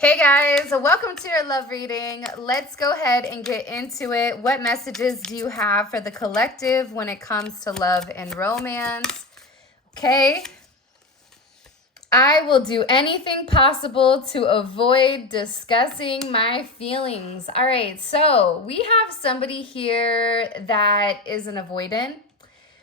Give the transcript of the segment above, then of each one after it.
Hey guys, welcome to your love reading. Let's go ahead and get into it. What messages do you have for the collective when it comes to love and romance? Okay. I will do anything possible to avoid discussing my feelings. All right, so we have somebody here that is an avoidant.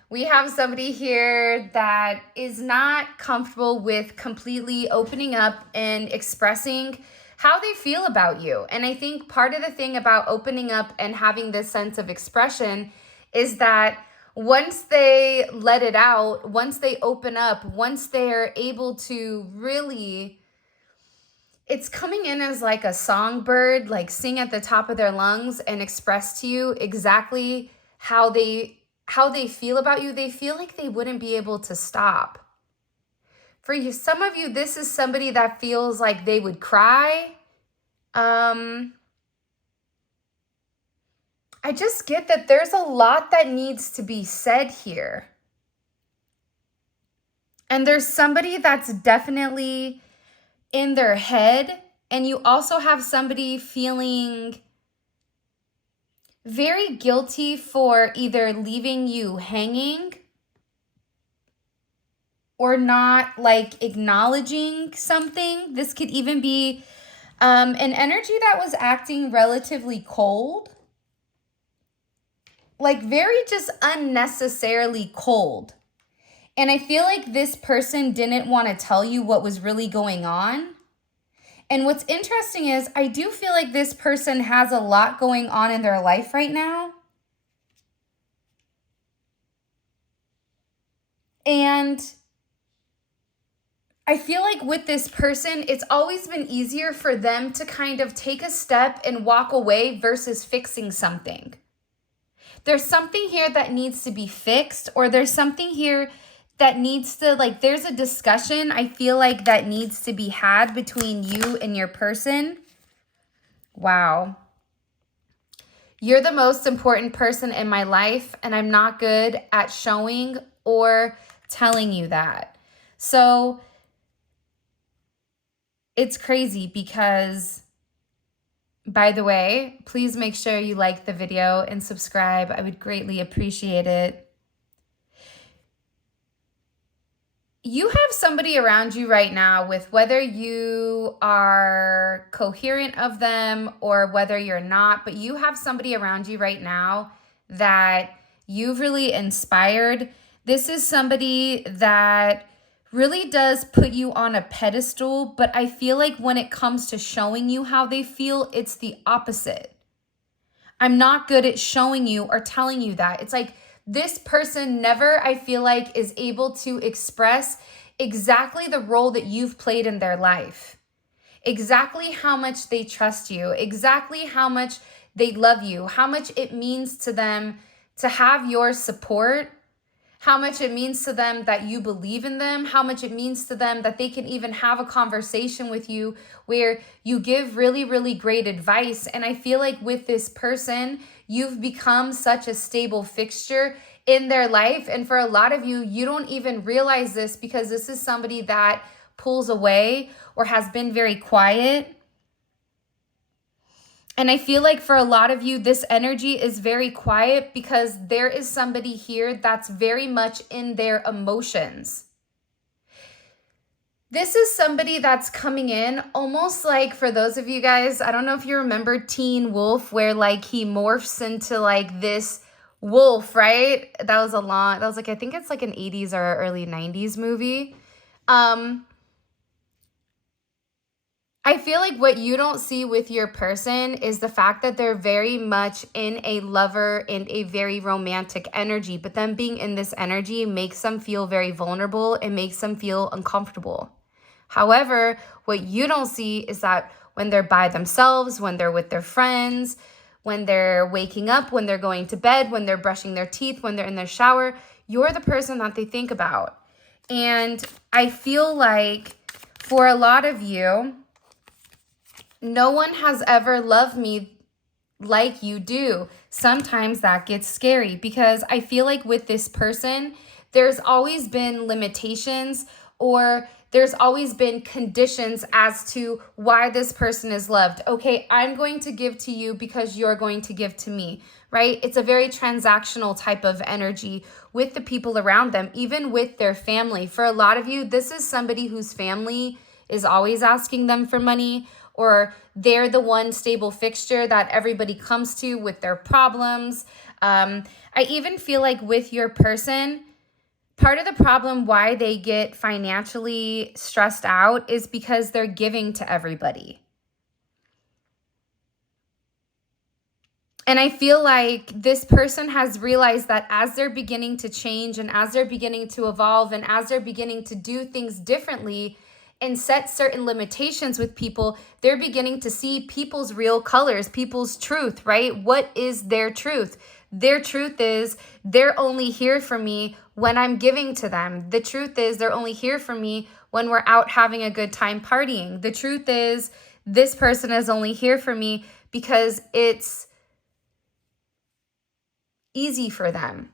We have somebody here that is not comfortable with completely opening up and expressing how they feel about you. And I think part of the thing about opening up and having this sense of expression is that once they let it out, once they open up, once they're able to really, it's coming in as like a songbird, like sing at the top of their lungs and express to you exactly how they feel about you. They feel like they wouldn't be able to stop. For you, some of you, this is somebody that feels like they would cry. I just get that there's a lot that needs to be said here. And there's somebody that's definitely in their head. And you also have somebody feeling very guilty for either leaving you hanging or not like acknowledging something. This could even be an energy that was acting relatively cold, like very just unnecessarily cold. And I feel like this person didn't want to tell you what was really going on. And what's interesting is I do feel like this person has a lot going on in their life right now. And I feel like with this person, it's always been easier for them to kind of take a step and walk away versus fixing something. There's something here that needs to be fixed, or there's something here that needs to, like, there's a discussion I feel like that needs to be had between you and your person. Wow. You're the most important person in my life, and I'm not good at showing or telling you that. So it's crazy because, by the way, please make sure you like the video and subscribe. I would greatly appreciate it. You have somebody around you right now with, whether you are coherent of them or whether you're not, but you have somebody around you right now that you've really inspired. This is somebody that really does put you on a pedestal, but I feel like when it comes to showing you how they feel, it's the opposite. I'm not good at showing you or telling you that. It's like this person never, I feel like, is able to express exactly the role that you've played in their life, exactly how much they trust you, exactly how much they love you, how much it means to them to have your support, how much it means to them that you believe in them, how much it means to them that they can even have a conversation with you where you give really, really great advice. And I feel like with this person, you've become such a stable fixture in their life. And for a lot of you, you don't even realize this because this is somebody that pulls away or has been very quiet. And I feel like for a lot of you, this energy is very quiet because there is somebody here that's very much in their emotions. This is somebody that's coming in almost like, for those of you guys, I don't know if you remember Teen Wolf, where like he morphs into like this wolf, right? That was like, I think it's like an 80s or early 90s movie. I feel like what you don't see with your person is the fact that they're very much in a lover and a very romantic energy, but them being in this energy makes them feel very vulnerable and makes them feel uncomfortable. However, what you don't see is that when they're by themselves, when they're with their friends, when they're waking up, when they're going to bed, when they're brushing their teeth, when they're in their shower, you're the person that they think about. And I feel like for a lot of you, no one has ever loved me like you do. Sometimes that gets scary because I feel like with this person, there's always been limitations, or there's always been conditions as to why this person is loved. Okay, I'm going to give to you because you're going to give to me, right? It's a very transactional type of energy with the people around them, even with their family. For a lot of you, this is somebody whose family is always asking them for money, or they're the one stable fixture that everybody comes to with their problems. I even feel like with your person, part of the problem why they get financially stressed out is because they're giving to everybody. And I feel like this person has realized that as they're beginning to change and as they're beginning to evolve and as they're beginning to do things differently and set certain limitations with people, they're beginning to see people's real colors, people's truth, right? What is their truth? Their truth is they're only here for me when I'm giving to them. The truth is they're only here for me when we're out having a good time partying. The truth is this person is only here for me because it's easy for them.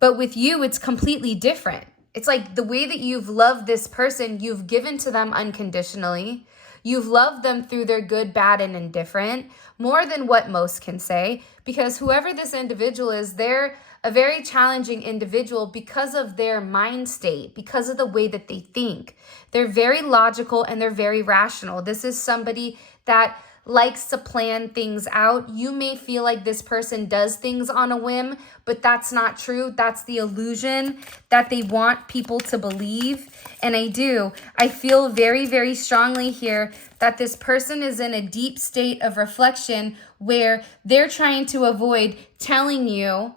But with you, it's completely different. It's like the way that you've loved this person, you've given to them unconditionally. You've loved them through their good, bad, and indifferent, more than what most can say, because whoever this individual is, they're a very challenging individual because of their mind state, because of the way that they think. They're very logical and they're very rational. This is somebody that likes to plan things out. You may feel like this person does things on a whim, but that's not true. That's the illusion that they want people to believe. And I feel very, very strongly here that this person is in a deep state of reflection where they're trying to avoid telling you,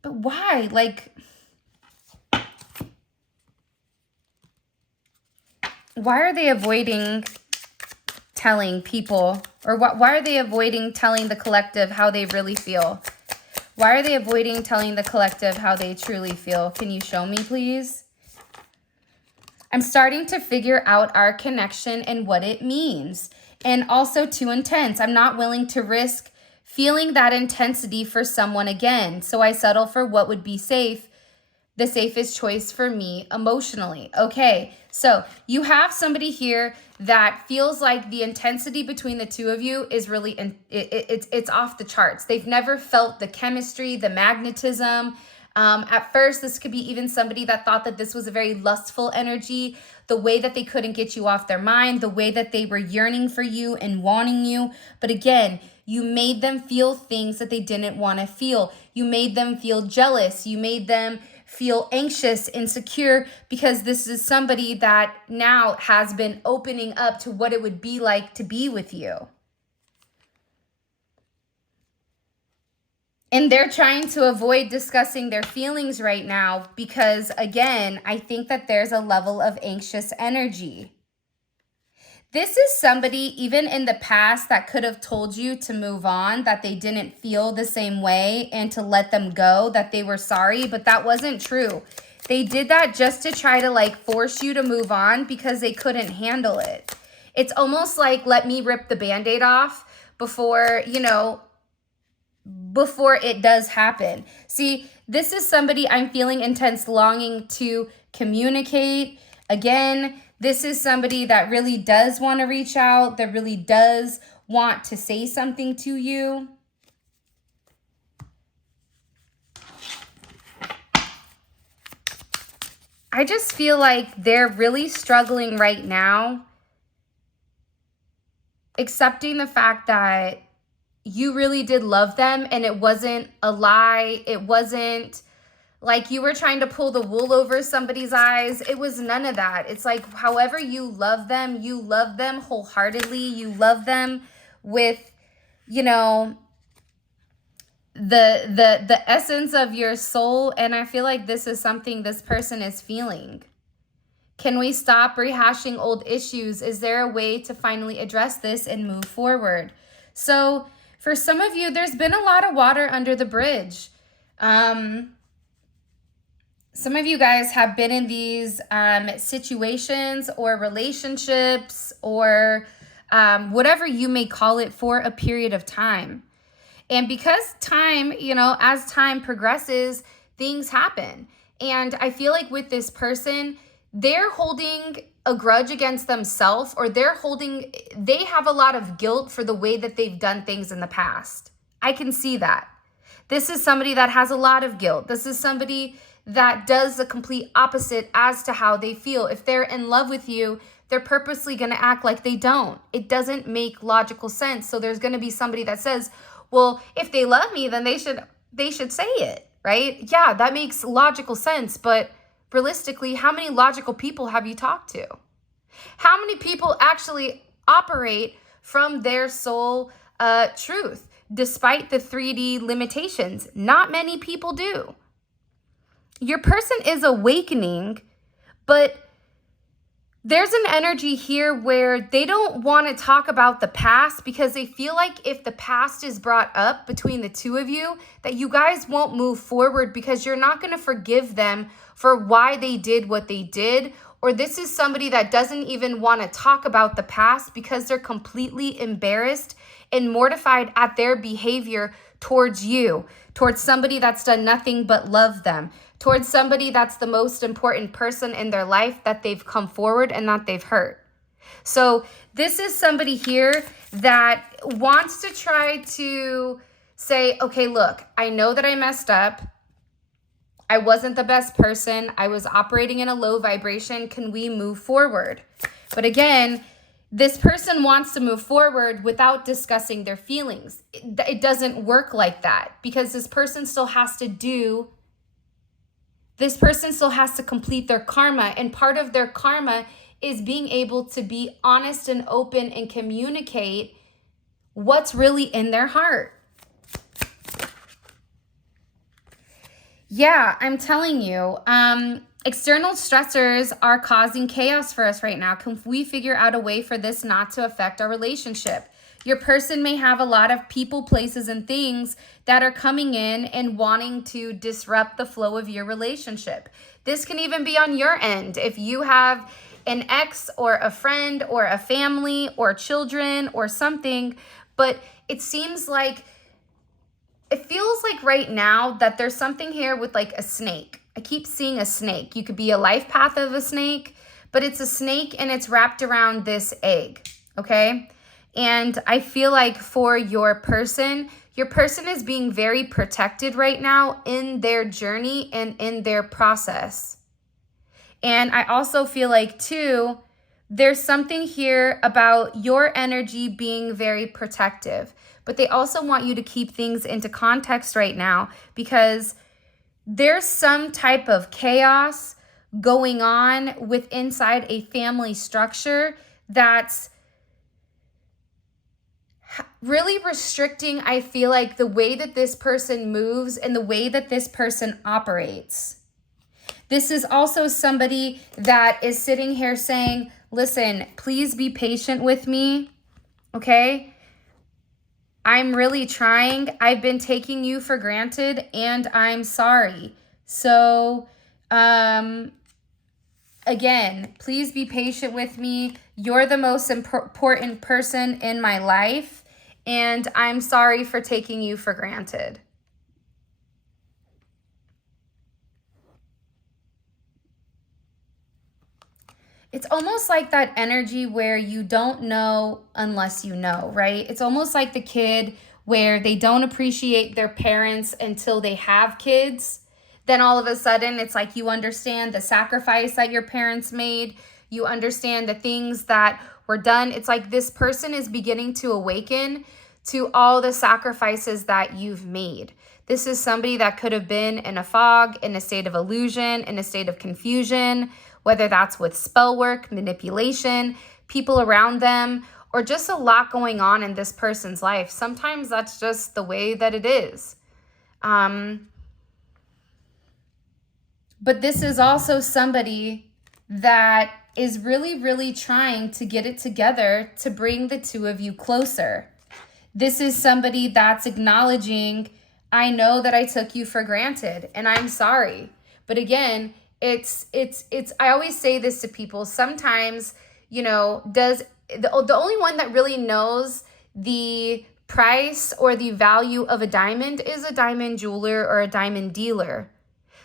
but why? Like, why are they avoiding telling people, or why are they avoiding telling the collective how they really feel? Why are they avoiding telling the collective how they truly feel? Can you show me, please? I'm starting to figure out our connection and what it means. And also too intense. I'm not willing to risk feeling that intensity for someone again. So I settle for what would be safe, the safest choice for me emotionally. Okay, so you have somebody here that feels like the intensity between the two of you is really, it's off the charts. They've never felt the chemistry, the magnetism. At first, this could be even somebody that thought that this was a very lustful energy, the way that they couldn't get you off their mind, the way that they were yearning for you and wanting you. But again, you made them feel things that they didn't want to feel. You made them feel jealous. You made them feel anxious, insecure, because this is somebody that now has been opening up to what it would be like to be with you. And they're trying to avoid discussing their feelings right now because, again, I think that there's a level of anxious energy. This is somebody, even in the past, that could have told you to move on, that they didn't feel the same way and to let them go, that they were sorry, but that wasn't true. They did that just to try to like force you to move on because they couldn't handle it. It's almost like, let me rip the Band-Aid off before, before it does happen. See, this is somebody I'm feeling intense longing to communicate. Again, this is somebody that really does want to reach out, that really does want to say something to you. I just feel like they're really struggling right now, accepting the fact that you really did love them and it wasn't a lie. It wasn't like you were trying to pull the wool over somebody's eyes. It was none of that. It's like however you love them wholeheartedly. You love them with, the essence of your soul. And I feel like this is something this person is feeling. Can we stop rehashing old issues? Is there a way to finally address this and move forward? So for some of you, there's been a lot of water under the bridge. Some of you guys have been in these situations or relationships or whatever you may call it for a period of time. And because time, as time progresses, things happen. And I feel like with this person, they're holding a grudge against themselves, or they have a lot of guilt for the way that they've done things in the past. I can see that. This is somebody that has a lot of guilt. This is somebody that does the complete opposite as to how they feel. If they're in love with you, they're purposely going to act like they don't. It doesn't make logical sense. So there's going to be somebody that says, well, if they love me, then they should say it, right? Yeah, that makes logical sense. But realistically, how many logical people have you talked to? How many people actually operate from their soul truth, despite the 3D limitations? Not many people do. Your person is awakening, but there's an energy here where they don't want to talk about the past because they feel like if the past is brought up between the two of you, that you guys won't move forward because you're not going to forgive them for why they did what they did. Or this is somebody that doesn't even want to talk about the past because they're completely embarrassed and mortified at their behavior towards you, towards somebody that's done nothing but love them, towards somebody that's the most important person in their life that they've come forward and that they've hurt. So this is somebody here that wants to try to say, okay, look, I know that I messed up. I wasn't the best person. I was operating in a low vibration. Can we move forward? But again, this person wants to move forward without discussing their feelings. It doesn't work like that because this person still has to complete their karma. And part of their karma is being able to be honest and open and communicate what's really in their heart. Yeah, I'm telling you, external stressors are causing chaos for us right now. Can we figure out a way for this not to affect our relationship? Your person may have a lot of people, places, and things that are coming in and wanting to disrupt the flow of your relationship. This can even be on your end. If you have an ex or a friend or a family or children or something, but it feels like right now that there's something here with like a snake. I keep seeing a snake. You could be a life path of a snake, but it's a snake and it's wrapped around this egg, okay? And I feel like for your person is being very protected right now in their journey and in their process. And I also feel like too, there's something here about your energy being very protective, but they also want you to keep things into context right now because there's some type of chaos going on with inside a family structure that's really restricting, I feel like, the way that this person moves and the way that this person operates. This is also somebody that is sitting here saying, listen, please be patient with me, okay? I'm really trying. I've been taking you for granted and I'm sorry. So, again, please be patient with me. You're the most important person in my life and I'm sorry for taking you for granted. It's almost like that energy where you don't know unless you know, right? It's almost like the kid where they don't appreciate their parents until they have kids. Then all of a sudden, it's like you understand the sacrifice that your parents made. You understand the things that were done. It's like this person is beginning to awaken to all the sacrifices that you've made. This is somebody that could have been in a fog, in a state of illusion, in a state of confusion, whether that's with spell work, manipulation, people around them, or just a lot going on in this person's life. Sometimes that's just the way that it is. But this is also somebody that is really, really trying to get it together to bring the two of you closer. This is somebody that's acknowledging, I know that I took you for granted and I'm sorry. But again, it's I always say this to people. Sometimes, you know, the only one that really knows the price or the value of a diamond is a diamond jeweler or a diamond dealer.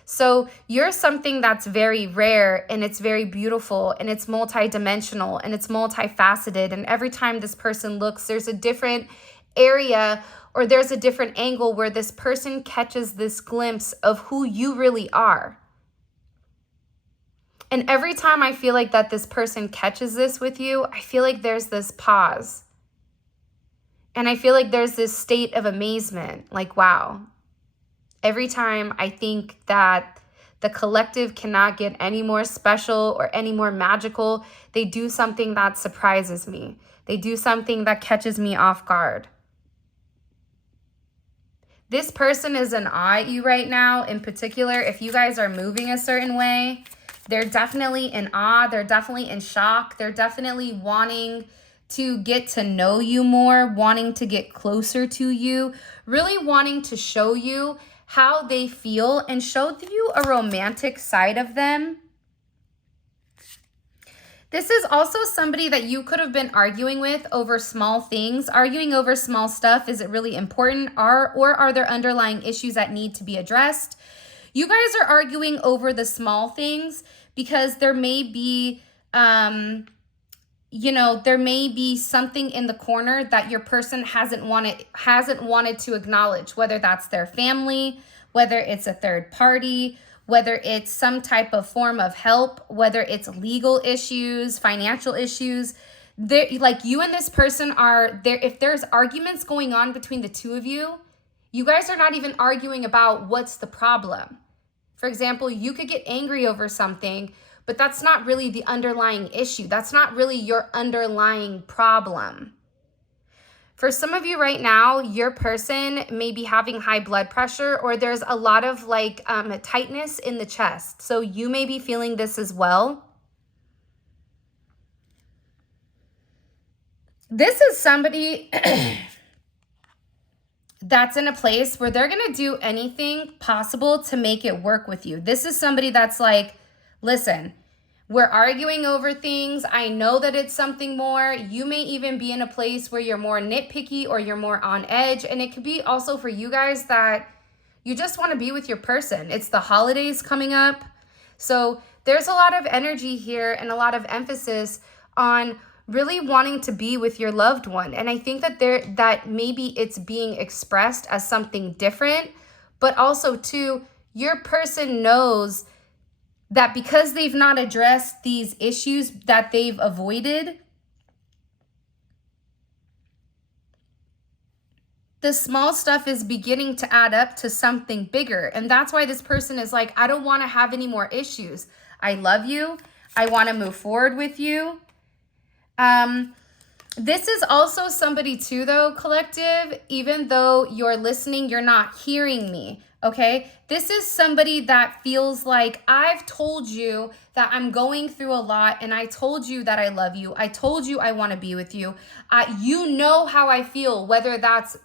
So you're something that's very rare, and it's very beautiful, and it's multidimensional, and it's multifaceted. And every time this person looks, there's a different area or there's a different angle where this person catches this glimpse of who you really are. And every time I feel like that this person catches this with you, I feel like there's this pause. And I feel like there's this state of amazement, like, wow. Every time I think that the collective cannot get any more special or any more magical, they do something that surprises me. They do something that catches me off guard. This person is in awe at you right now. In particular, if you guys are moving a certain way, they're definitely in awe. They're definitely in shock. They're definitely wanting to get to know you more, wanting to get closer to you, really wanting to show you how they feel and show you a romantic side of them. This is also somebody that you could have been arguing with over small things, arguing over small stuff. Is it really important? Or are there underlying issues that need to be addressed? You guys are arguing over the small things because there may be, there may be something in the corner that your person hasn't wanted to acknowledge, whether that's their family, whether it's a third party, whether it's some type of form of help, whether it's legal issues, financial issues. Like you and this person are there. If there's arguments going on between the two of you, you guys are not even arguing about what's the problem. For example, you could get angry over something, but that's not really the underlying issue. That's not really your underlying problem. For some of you right now, your person may be having high blood pressure, or there's a lot of tightness in the chest. So you may be feeling this as well. This is somebody that's in a place where they're going to do anything possible to make it work with you. This is somebody that's like, listen, we're arguing over things. I know that it's something more. You may even be in a place where you're more nitpicky or you're more on edge. And it could be also for you guys that you just want to be with your person. It's the holidays coming up. So there's a lot of energy here and a lot of emphasis on really wanting to be with your loved one. And I think that maybe it's being expressed as something different, but also too, your person knows that because they've not addressed these issues that they've avoided, the small stuff is beginning to add up to something bigger. And that's why this person is like, I don't want to have any more issues. I love you. I want to move forward with you. This is also somebody too, though, collective, even though you're listening, you're not hearing me. Okay, this is somebody that feels like I've told you that I'm going through a lot, and I told you that I love you. I told you I want to be with you. You know how I feel, whether that's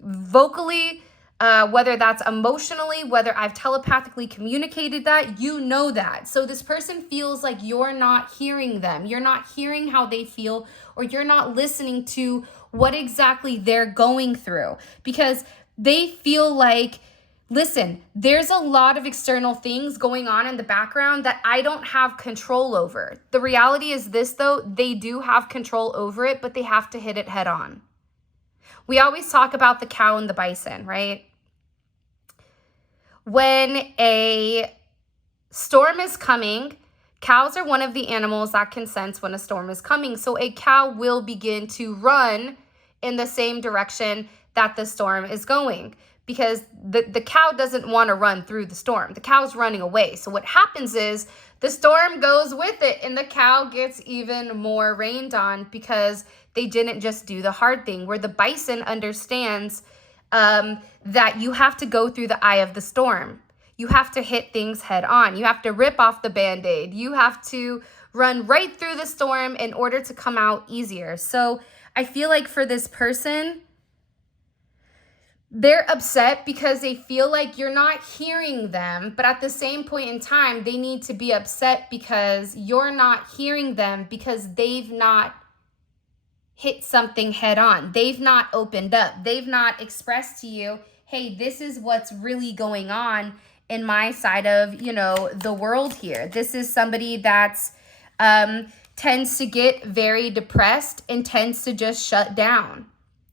vocally, whether that's emotionally, whether I've telepathically communicated that, you know that. So this person feels like you're not hearing them. You're not hearing how they feel, or you're not listening to what exactly they're going through, because they feel like, listen, there's a lot of external things going on in the background that I don't have control over. The reality is this, though, they do have control over it, but they have to hit it head on. We always talk about the cow and the bison, right? When a storm is coming, cows are one of the animals that can sense when a storm is coming. So a cow will begin to run in the same direction that the storm is going, because the cow doesn't want to run through the storm. The cow's running away. So what happens is the storm goes with it, and the cow gets even more rained on because they didn't just do the hard thing, where the bison understands that you have to go through the eye of the storm. You have to hit things head on. You have to rip off the Band-Aid. You have to run right through the storm in order to come out easier. So I feel like for this person, they're upset because they feel like you're not hearing them, but at the same point in time, they need to be upset because you're not hearing them, because they've not hit something head on. They've not opened up. They've not expressed to you, hey, this is what's really going on, in my side of, you know, the world here. This is somebody that's tends to get very depressed and tends to just shut down.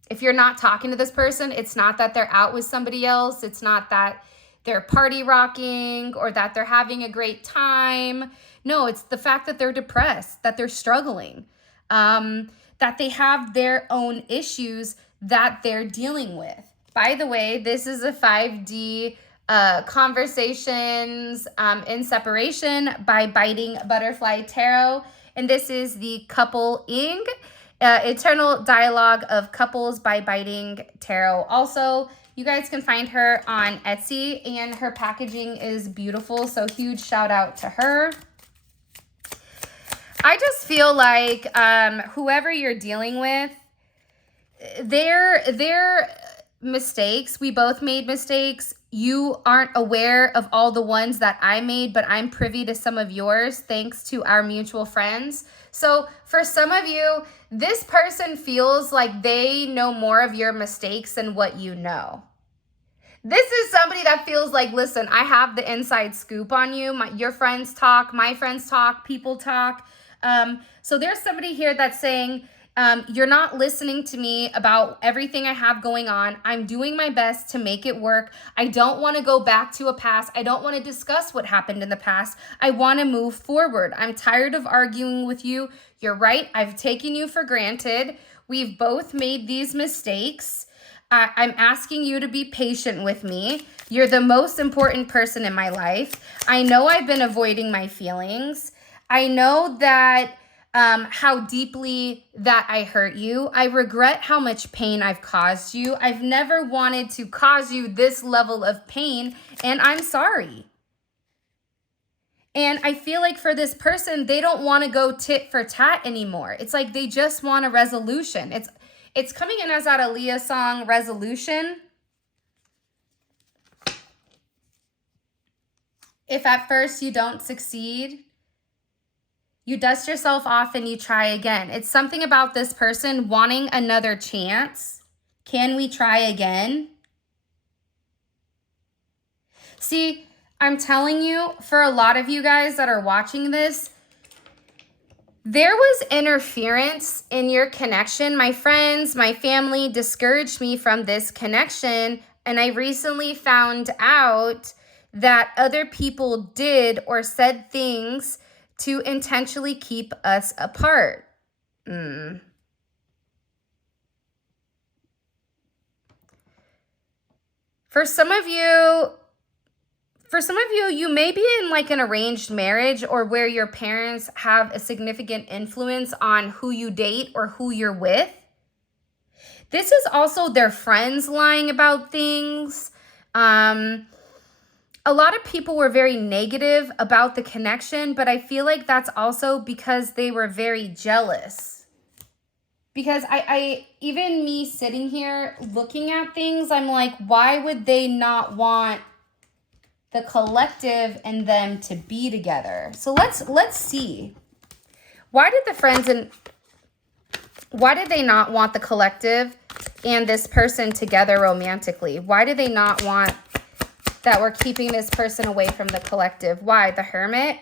If you're not talking to this person, it's not that they're out with somebody else. It's not that they're party rocking or that they're having a great time. No, it's the fact that they're depressed, that they're struggling, that they have their own issues that they're dealing with. By the way, this is a 5D Conversations in Separation by Biting Butterfly Tarot. And this is the couple ing, Eternal Dialogue of Couples by Biting Tarot. Also, you guys can find her on Etsy, and her packaging is beautiful. So huge shout out to her. I just feel like whoever you're dealing with, their mistakes, we both made mistakes. You aren't aware of all the ones that I made, but I'm privy to some of yours thanks to our mutual friends. So for some of you, this person feels like they know more of your mistakes than what you know. This is somebody that feels like, listen, I have the inside scoop on you. Your friends talk, my friends talk, people talk. So there's somebody here that's saying, you're not listening to me about everything I have going on. I'm doing my best to make it work. I don't want to go back to a past. I don't want to discuss what happened in the past. I want to move forward. I'm tired of arguing with you. You're right. I've taken you for granted. We've both made these mistakes. I'm asking you to be patient with me. You're the most important person in my life. I know I've been avoiding my feelings. I know that how deeply that I hurt you. I regret how much pain I've caused you. I've never wanted to cause you this level of pain, and I'm sorry. And I feel like for this person, they don't want to go tit for tat anymore. It's like they just want a resolution. It's coming in as that Aaliyah song, Resolution. If at first you don't succeed, you dust yourself off and you try again. It's something about this person wanting another chance. Can we try again? See, I'm telling you, for a lot of you guys that are watching this, there was interference in your connection. My friends, my family discouraged me from this connection. And I recently found out that other people did or said things to intentionally keep us apart. For some of you, you may be in like an arranged marriage or where your parents have a significant influence on who you date or who you're with. This is also their friends lying about things. A lot of people were very negative about the connection, but I feel like that's also because they were very jealous. Because I even me sitting here looking at things, I'm like, why would they not want the collective and them to be together? So let's see. Why did they not want the collective and this person together romantically? Why did they not want that we're keeping this person away from the collective? Why? The Hermit?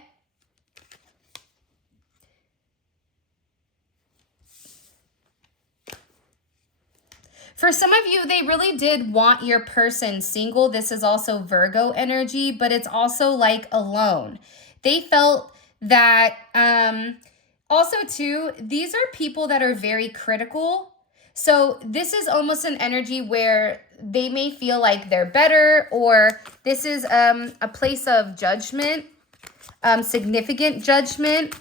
For some of you, they really did want your person single. This is also Virgo energy, but it's also like alone. They felt that, also too, these are people that are very critical. So this is almost an energy where they may feel like they're better, or this is a place of judgment, significant judgment.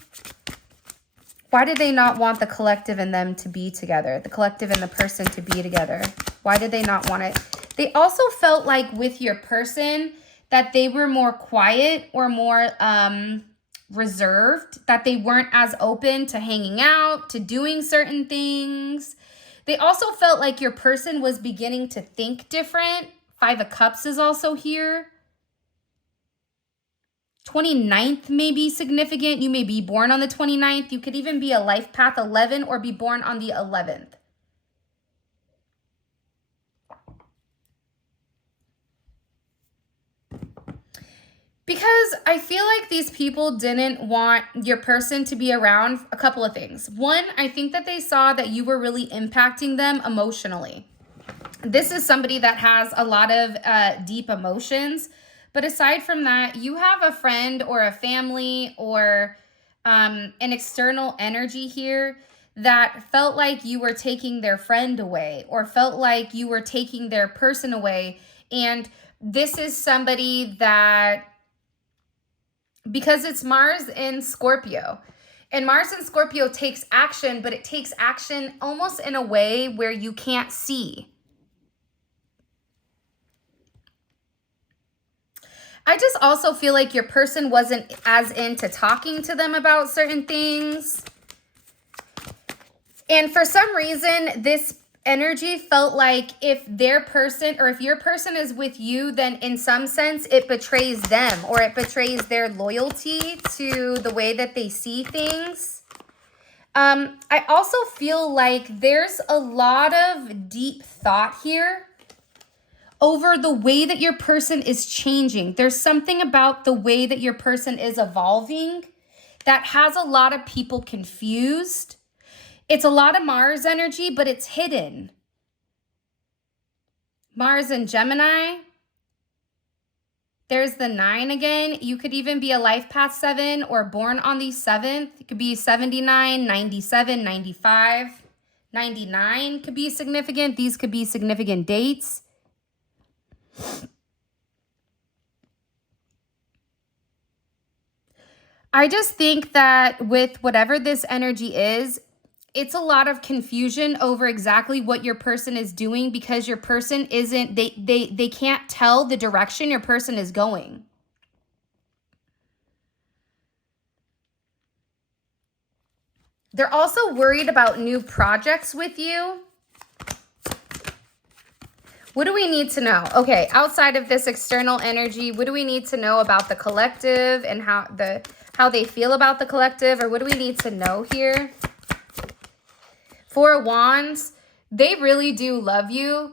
Why did they not want the collective and them to be together? The collective and the person to be together? Why did they not want it? They also felt like with your person that they were more quiet or more reserved, that they weren't as open to hanging out, to doing certain things. They also felt like your person was beginning to think different. 5 of Cups is also here. 29th may be significant. You may be born on the 29th. You could even be a life path 11 or be born on the 11th. Because I feel like these people didn't want your person to be around. A couple of things. One, I think that they saw that you were really impacting them emotionally. This is somebody that has a lot of deep emotions. But aside from that, you have a friend or a family or an external energy here that felt like you were taking their friend away or felt like you were taking their person away. And this is somebody that, because it's Mars in Scorpio. And Mars in Scorpio takes action, but it takes action almost in a way where you can't see. I just also feel like your person wasn't as into talking to them about certain things. And for some reason, this energy felt like if their person or if your person is with you, then in some sense it betrays them or it betrays their loyalty to the way that they see things. I also feel like there's a lot of deep thought here over the way that your person is changing. There's something about the way that your person is evolving that has a lot of people confused. It's a lot of Mars energy, but it's hidden. Mars and Gemini. There's the 9 again. You could even be a life path 7 or born on the 7th. It could be 79, 97, 95. 99 could be significant. These could be significant dates. I just think that with whatever this energy is, it's a lot of confusion over exactly what your person is doing because your person isn't, they can't tell the direction your person is going. They're also worried about new projects with you. What do we need to know? Okay, outside of this external energy, what do we need to know about the collective and how they feel about the collective, or what do we need to know here? 4 of Wands, they really do love you.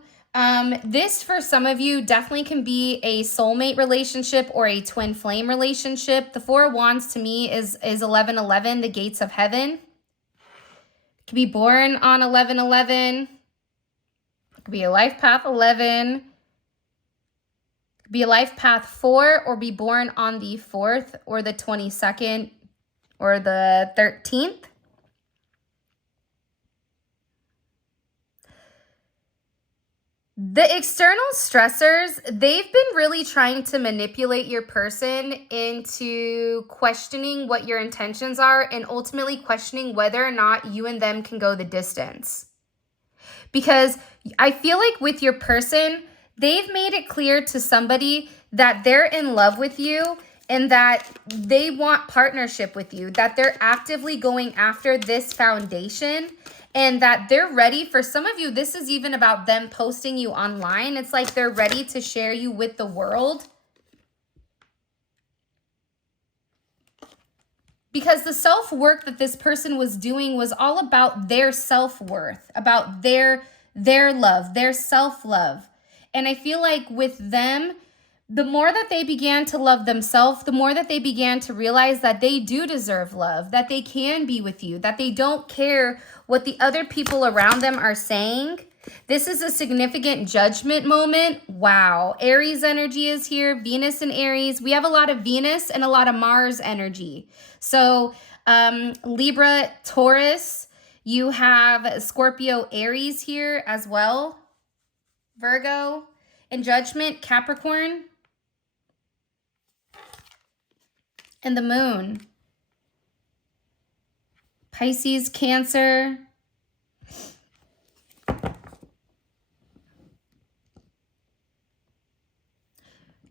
This for some of you definitely can be a soulmate relationship or a twin flame relationship. The 4 of Wands to me is 1111, the gates of heaven. Could be born on 1111. Could be a life path 11. Could be a life path 4 or be born on the 4th or the 22nd or the 13th. The external stressors, they've been really trying to manipulate your person into questioning what your intentions are and ultimately questioning whether or not you and them can go the distance. Because I feel like with your person, they've made it clear to somebody that they're in love with you and that they want partnership with you, that they're actively going after this foundation and that they're ready. For some of you, this is even about them posting you online. It's like they're ready to share you with the world. Because the self-work that this person was doing was all about their self-worth, about their love, their self-love. And I feel like with them, the more that they began to love themselves, the more that they began to realize that they do deserve love, that they can be with you, that they don't care what the other people around them are saying. This is a significant judgment moment. Wow. Aries energy is here. Venus and Aries. We have a lot of Venus and a lot of Mars energy. So Libra, Taurus. You have Scorpio, Aries here as well. Virgo. And Judgment, Capricorn. And the Moon. Pisces, Cancer.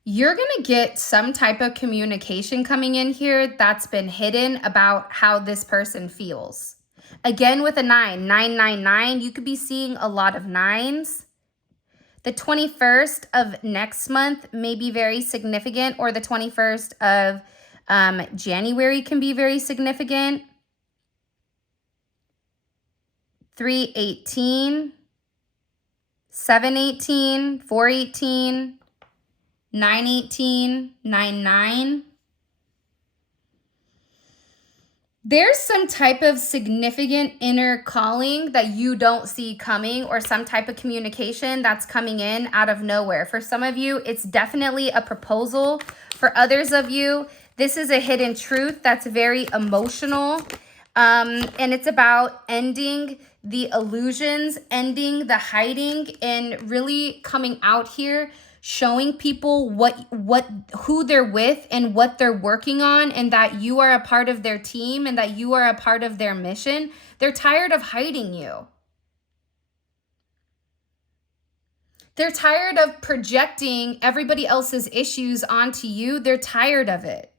You're going to get some type of communication coming in here that's been hidden about how this person feels. Again, with a 9, 999, you could be seeing a lot of 9s. The 21st of next month may be very significant, or the 21st of January can be very significant. 318, 718, 418. 918, 99. There's some type of significant inner calling that you don't see coming, or some type of communication that's coming in out of nowhere. For some of you, it's definitely a proposal. For others of you, this is a hidden truth that's very emotional. And it's about ending the illusions, ending the hiding, and really coming out here, showing people who they're with and what they're working on, and that you are a part of their team and that you are a part of their mission. They're tired of hiding you. They're tired of projecting everybody else's issues onto you. They're tired of it.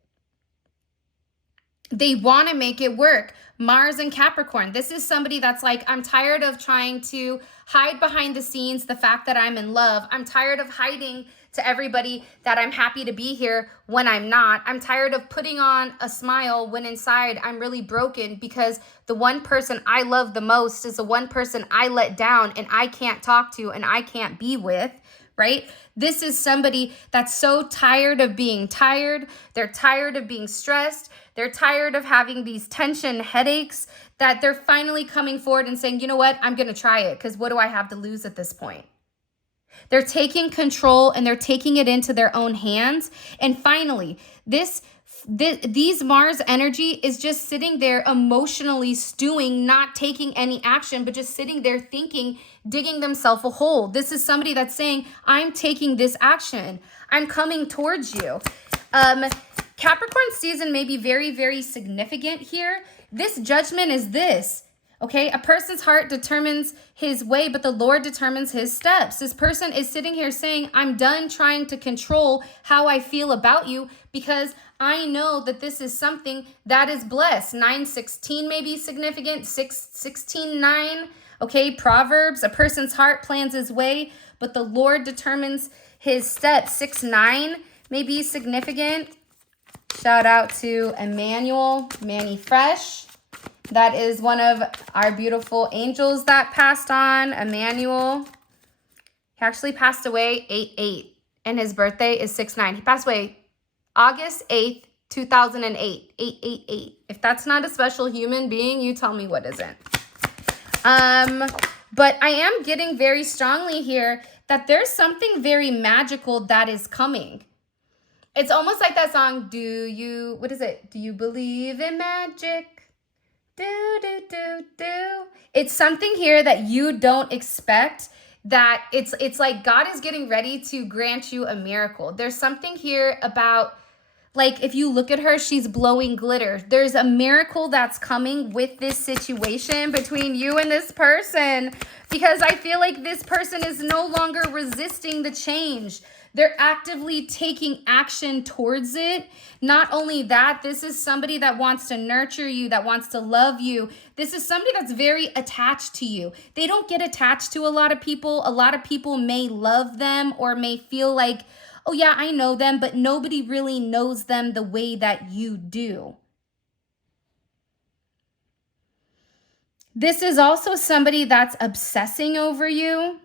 They want to make it work. Mars and Capricorn. This is somebody that's like, I'm tired of trying to hide behind the scenes the fact that I'm in love. I'm tired of hiding to everybody that I'm happy to be here when I'm not. I'm tired of putting on a smile when inside I'm really broken, because the one person I love the most is the one person I let down and I can't talk to and I can't be with, right? This is somebody that's so tired of being tired. They're tired of being stressed. They're tired of having these tension headaches, that they're finally coming forward and saying, you know what, I'm going to try it, because what do I have to lose at this point? They're taking control and they're taking it into their own hands. And finally, these Mars energy is just sitting there emotionally stewing, not taking any action, but just sitting there thinking, digging themselves a hole. This is somebody that's saying, I'm taking this action. I'm coming towards you. Capricorn season may be very, very significant here. This judgment is this. Okay, a person's heart determines his way, but the Lord determines his steps. This person is sitting here saying, I'm done trying to control how I feel about you, because I know that this is something that is blessed. 9:16 may be significant, 16:9. Okay, Proverbs, a person's heart plans his way, but the Lord determines his steps. 6:9 may be significant. Shout out to Emmanuel, Manny Fresh. That is one of our beautiful angels that passed on, Emmanuel. He actually passed away 8/8, and his birthday is 6/9. He passed away August 8th, 2008, 888. If that's not a special human being, you tell me what isn't. But I am getting very strongly here that there's something very magical that is coming. It's almost like that song, what is it? Do you believe in magic? Do, do, do, do. It's something here that you don't expect, that it's like God is getting ready to grant you a miracle. There's something here about, like, if you look at her, she's blowing glitter. There's a miracle that's coming with this situation between you and this person, because I feel like this person is no longer resisting the change. They're actively taking action towards it. Not only that, this is somebody that wants to nurture you, that wants to love you. This is somebody that's very attached to you. They don't get attached to a lot of people. A lot of people may love them or may feel like, oh yeah, I know them, but nobody really knows them the way that you do. This is also somebody that's obsessing over you,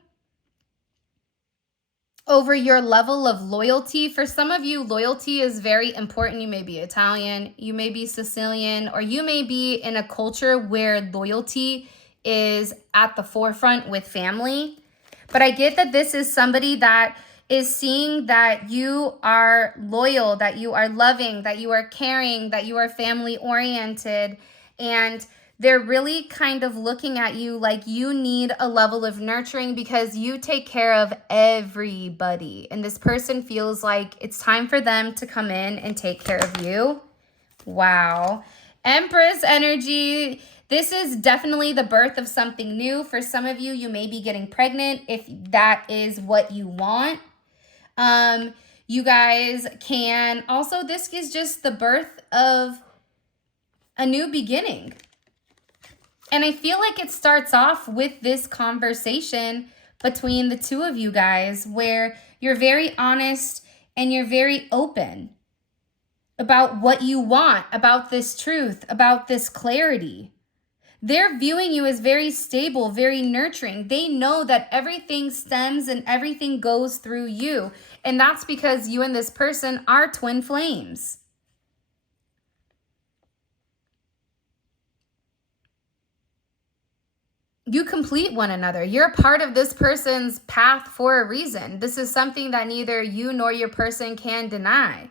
over your level of loyalty. For some of you, loyalty is very important. You may be Italian, you may be Sicilian, or you may be in a culture where loyalty is at the forefront with family. But I get that this is somebody that is seeing that you are loyal, that you are loving, that you are caring, that you are family oriented, and they're really kind of looking at you like you need a level of nurturing because you take care of everybody. And this person feels like it's time for them to come in and take care of you. Wow. Empress energy. This is definitely the birth of something new. For some of you, you may be getting pregnant if that is what you want. You guys can also, this is just the birth of a new beginning. And I feel like it starts off with this conversation between the two of you guys where you're very honest and you're very open about what you want, about this truth, about this clarity. They're viewing you as very stable, very nurturing. They know that everything stems and everything goes through you. And that's because you and this person are twin flames. You complete one another. You're a part of this person's path for a reason. This is something that neither you nor your person can deny.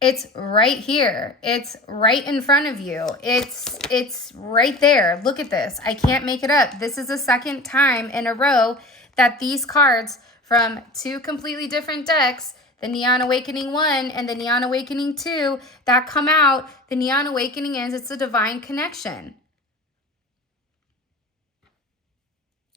It's right here. It's right in front of you. It's right there. Look at this. I can't make it up. This is the second time in a row that these cards from two completely different decks, the Neon Awakening 1 and the Neon Awakening 2, that come out. The Neon Awakening is it's a divine connection.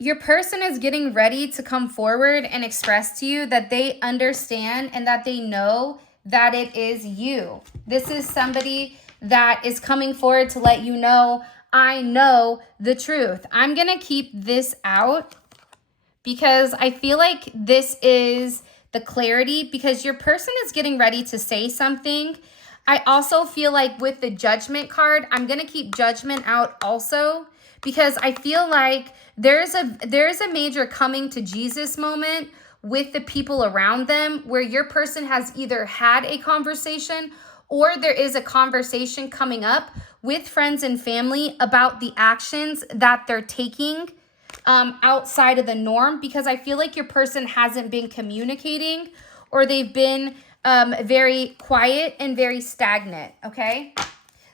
Your person is getting ready to come forward and express to you that they understand and that they know that it is you. This is somebody that is coming forward to let you know, I know the truth. I'm going to keep this out because I feel like this is the clarity, because your person is getting ready to say something. I also feel like with the Judgment card, I'm going to keep Judgment out also, because I feel like there's a major coming to Jesus moment with the people around them, where your person has either had a conversation or there is a conversation coming up with friends and family about the actions that they're taking outside of the norm, because I feel like your person hasn't been communicating, or they've been very quiet and very stagnant, okay?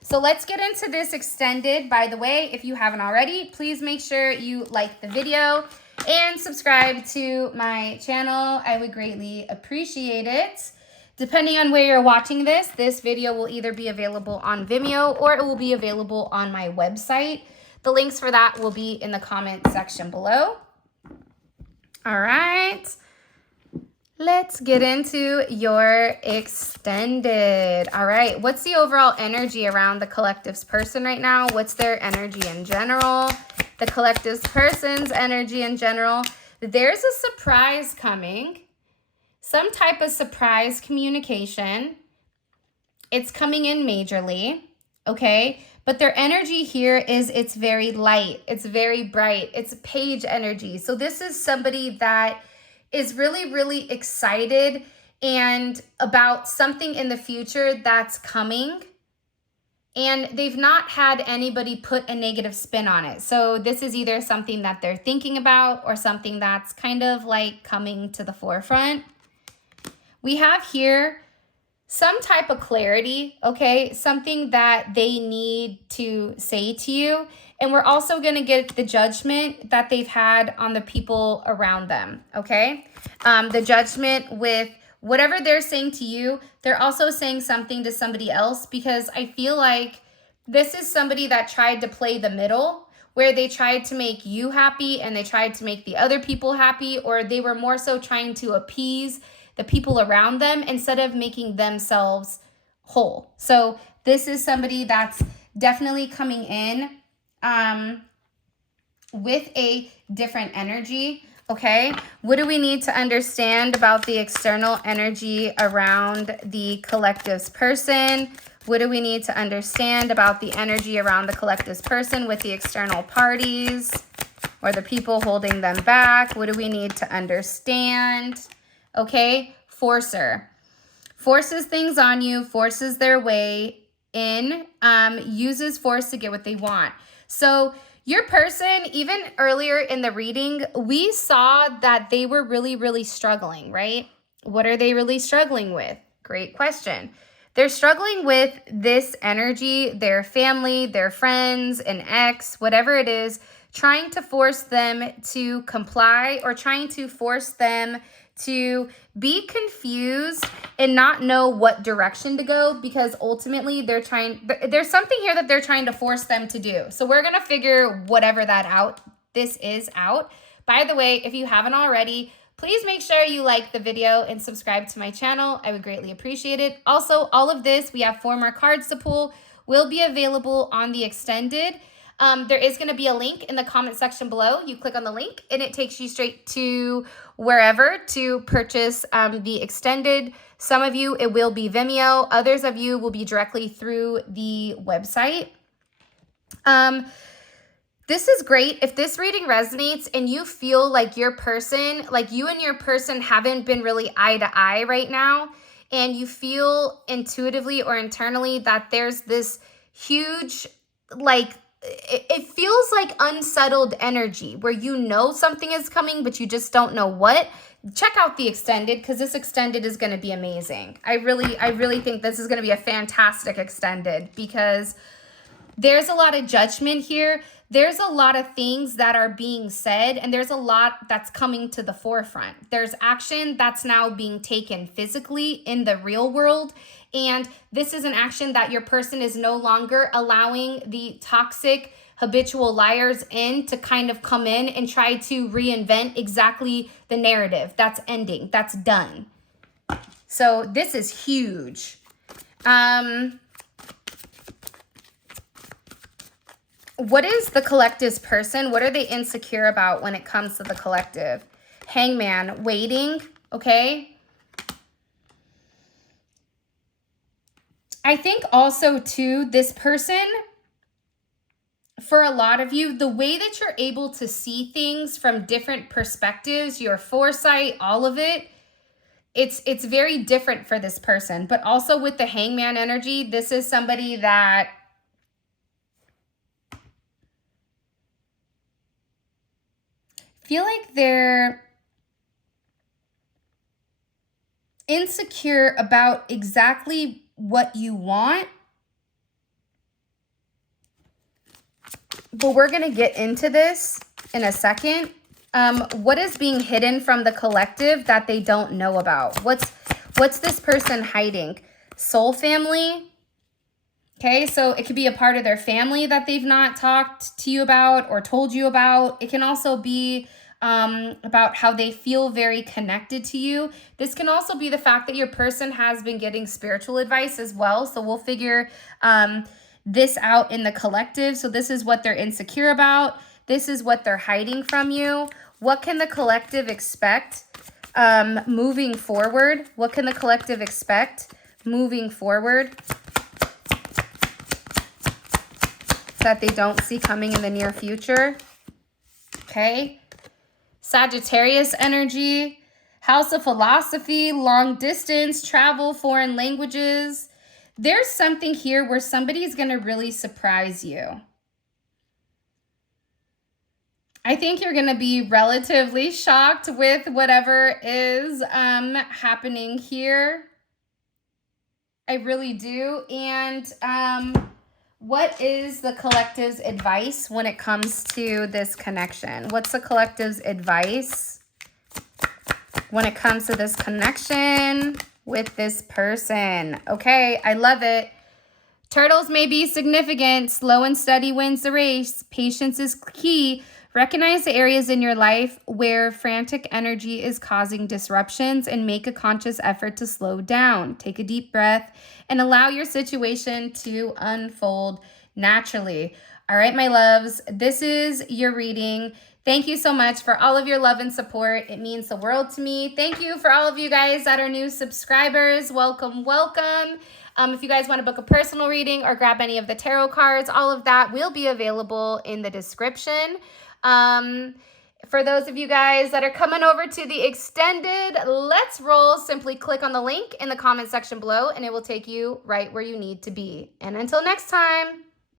So let's get into this extended. By the way, if you haven't already, please make sure you like the video and subscribe to my channel. I would greatly appreciate it. Depending on where you're watching this, this video will either be available on Vimeo or it will be available on my website. The links for that will be in the comment section below. All right. Let's get into your extended. All right. What's the overall energy around the collective's person right now? What's their energy in general? The collective's person's energy in general. There's a surprise coming. Some type of surprise communication. It's coming in majorly. Okay. But their energy here is it's very light. It's very bright. It's page energy. So this is somebody that is really, really excited and about something in the future that's coming. And they've not had anybody put a negative spin on it. So this is either something that they're thinking about or something that's kind of like coming to the forefront. We have here some type of clarity, okay? Something that they need to say to you. And we're also going to get the judgment that they've had on the people around them, okay? The judgment with whatever they're saying to you, they're also saying something to somebody else, because I feel like this is somebody that tried to play the middle, where they tried to make you happy and they tried to make the other people happy, or they were more so trying to appease the people around them instead of making themselves whole. So this is somebody that's definitely coming in with a different energy, okay? What do we need to understand about the external energy around the collective's person? What do we need to understand about the energy around the collective's person with the external parties or the people holding them back? What do we need to understand? Okay, Forcer. Forces things on you, forces their way in, uses force to get what they want. So your person, even earlier in the reading, we saw that they were really, really struggling, right? What are they really struggling with? Great question. They're struggling with this energy, their family, their friends, an ex, whatever it is, trying to force them to comply or trying to force them to be confused and not know what direction to go, because ultimately there's something here that they're trying to force them to do. So we're going to figure whatever that out, this is out. By the way, if you haven't already, please make sure you like the video and subscribe to my channel. I would greatly appreciate it. Also, all of this, we have 4 more cards to pull, will be available on the extended. There is going to be a link in the comment section below. You click on the link and it takes you straight to wherever to purchase the extended. Some of you, it will be Vimeo. Others of you will be directly through the website. This is great. If this reading resonates and you feel like your person, like you and your person haven't been really eye to eye right now, and you feel intuitively or internally that there's this huge, like, it feels like unsettled energy where you know something is coming, but you just don't know what. Check out the extended, because this extended is going to be amazing. I really think this is going to be a fantastic extended, because there's a lot of judgment here. There's a lot of things that are being said, and there's a lot that's coming to the forefront. There's action that's now being taken physically in the real world. And this is an action that your person is no longer allowing the toxic habitual liars in to kind of come in and try to reinvent exactly the narrative that's ending, that's done. So this is huge. What is the collective's person? What are they insecure about when it comes to the collective? Hangman, waiting, okay? I think also too, this person, for a lot of you, the way that you're able to see things from different perspectives, your foresight, all of it, it's very different for this person. But also with the Hangman energy, this is somebody that feel like they're insecure about exactly what you want. But we're going to get into this in a second. What is being hidden from the collective that they don't know about? What's this person hiding? Soul family. Okay, so it could be a part of their family that they've not talked to you about or told you about. It can also be about how they feel very connected to you. This can also be the fact that your person has been getting spiritual advice as well. So we'll figure this out in the collective. So this is what they're insecure about. This is what they're hiding from you. What can the collective expect moving forward? What can the collective expect moving forward that they don't see coming in the near future? Okay. Sagittarius energy, House of Philosophy, long distance, travel, foreign languages. There's something here where somebody's going to really surprise you. I think you're going to be relatively shocked with whatever is happening here. I really do. And what is the collective's advice when it comes to this connection? What's the collective's advice when it comes to this connection with this person? Okay, I love it. Turtles may be significant. Slow and steady wins the race. Patience is key. Recognize the areas in your life where frantic energy is causing disruptions and make a conscious effort to slow down. Take a deep breath and allow your situation to unfold naturally. All right, my loves, this is your reading. Thank you so much for all of your love and support. It means the world to me. Thank you for all of you guys that are new subscribers. Welcome, welcome. If you guys want to book a personal reading or grab any of the tarot cards, all of that will be available in the description. For those of you guys that are coming over to the extended Let's Roll, simply click on the link in the comment section below and it will take you right where you need to be. And until next time.